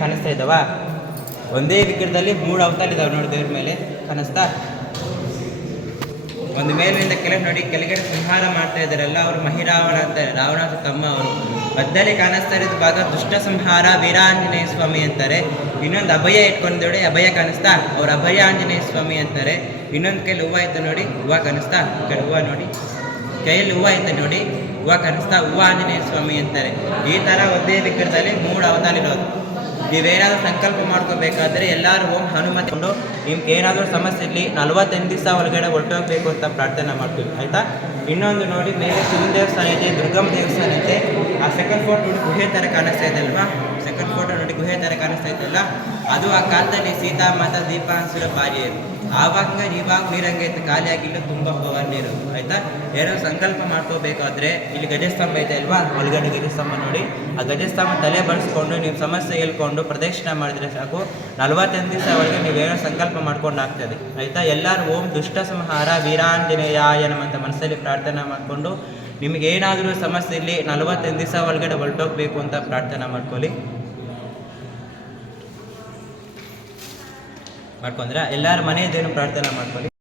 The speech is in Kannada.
ಕಾಣಿಸ್ತಾ ಇದ್ದಾವ. ಒಂದೇ ವಿಗ್ರಹದಲ್ಲಿ 3 ಅವತಾರ ಇದಾವೆ ನೋಡಿ ದೇವ್ರ ಮೇಲೆ ಕಾಣಿಸ್ತಾ. ಒಂದು ಮೇಲಿಂದ ಕೆಳಗೆ ನೋಡಿ, ಕೆಳಗಡೆ ಸಂಹಾರ ಮಾಡ್ತಾ ಇದ್ದಾರಲ್ಲ ಅವರು ಮಹಿರಾವಣ ಅಂತಾರೆ, ರಾವಣ ತಮ್ಮ ಅವರು. ಮಧ್ಯದಲ್ಲಿ ಕಾಣಿಸ್ತಾ ಇರೋದು ಭಾಗ ದುಷ್ಟ ಸಂಹಾರ ವೀರಾಂಜನೇಯ ಸ್ವಾಮಿ ಅಂತಾರೆ. ಇನ್ನೊಂದು ಅಭಯ ಇಟ್ಕೊಂಡು ನೋಡಿ, ಅಭಯ ಕಾಣಿಸ್ತಾ, ಅವ್ರ ಅಭಯ ಆಂಜನೇಯ ಸ್ವಾಮಿ ಅಂತಾರೆ. ಇನ್ನೊಂದು ಕೈಲಿ ಹೂವು ಐತೆ ನೋಡಿ, ಹೂವು ಕಾಣಿಸ್ತಾ, ಈ ಕಡೆ ಹೂವು ನೋಡಿ, ಕೈಯಲ್ಲಿ ಹೂವು ಐತೆ ನೋಡಿ, ಹೂವು ಕಾಣಿಸ್ತಾ, ಹೂವು ಆಂಜನೇಯ ಸ್ವಾಮಿ ಅಂತಾರೆ. ಈ ಥರ ಒಂದೇ ವಿಗ್ರಹದಲ್ಲಿ 3 ಅವತಾರ ಇರೋದು. ನೀವೇನಾದರೂ ಸಂಕಲ್ಪ ಮಾಡ್ಕೋಬೇಕಾದ್ರೆ ಎಲ್ಲರೂ ಓಂ ಹನುಮಂತಕೊಂಡು ನಿಮ್ಗೆ ಏನಾದರೂ ಸಮಸ್ಯೆ ಇರಲಿ 45 ದಿವಸ ಒಳಗಡೆ ಹೊರಟೋಗ್ಬೇಕು ಅಂತ ಪ್ರಾರ್ಥನೆ ಮಾಡ್ತೀವಿ, ಆಯಿತಾ. ಇನ್ನೊಂದು ನೋಡಿ, ಮೇಲೆ ಶಿವನ ದೇವಸ್ಥಾನ ಇದೆ, ದುರ್ಗಮ್ಮ ದೇವಸ್ಥಾನ ಇದೆ. ಆ ಸೆಕೆಂಡ್ ಫೋಟೋ ನೋಡಿ ಗುಹೆ ಥರ ಕಾಣಿಸ್ತಾ ಇದೆ ಅಲ್ವಾ, ಸೆಕೆಂಡ್ ಫೋಟೋ ನೋಡಿ ಗುಹೆ ಥರ ಕಾಣಿಸ್ತಾ ಇದೆಯಲ್ಲ, ಅದು ಆ ಕಾಲದಲ್ಲಿ ಸೀತಾ ಮಾತಾ ದೀಪಾಂಸುರ ಭಾರ್ಯ ಇರು. ಆವಾಗ ಇವಾಗ ನೀರಂಗೆ ಇತ್ತು, ಖಾಲಿ ಆಗಿಲ್ಲ, ತುಂಬ ಪವರ್ ನೀರು, ಆಯಿತಾ. ಏನೋ ಸಂಕಲ್ಪ ಮಾಡ್ಕೋಬೇಕಾದ್ರೆ ಇಲ್ಲಿ ಗಜಸ್ತಂಭ ಇದೆ ಅಲ್ವಾ, ಒಳಗಡೆ ಗಜಸ್ತಂಭ ನೋಡಿ, ಆ ಗಜಸ್ತಂಭ ತಲೆ ಬಳಸ್ಕೊಂಡು ನೀವು ಸಮಸ್ಯೆ ಹೇಳ್ಕೊಂಡು ಪ್ರದಕ್ಷಿಣೆ ಮಾಡಿದ್ರೆ ಸಾಕು, 45 ದಿವಸ ಒಳಗೆ ನೀವೇನೋ ಸಂಕಲ್ಪ ಮಾಡ್ಕೊಂಡು ಆಗ್ತದೆ, ಆಯಿತಾ. ಎಲ್ಲರೂ ಓಂ ದುಷ್ಟ ಸಂಹಾರ ವೀರಾಂಜನೇಯಾಯ ನಮಃ ಅಂತ ಮನಸ್ಸಲ್ಲಿ ಪ್ರಾರ್ಥನೆ ಮಾಡಿಕೊಂಡು ನಿಮಗೆ ಏನಾದರೂ ಸಮಸ್ಯೆ ಇರಲಿ 45 ದಿವಸ ಒಳಗಡೆ ಹೊರಟೋಗ್ಬೇಕು ಅಂತ ಪ್ರಾರ್ಥನೆ ಮಾಡ್ಕೊಂಡ್ರೆ ಎಲ್ಲರ ಮನೆಯದೇನು ಪ್ರಾರ್ಥನೆ ಮಾಡ್ಕೊಳ್ಳಿ.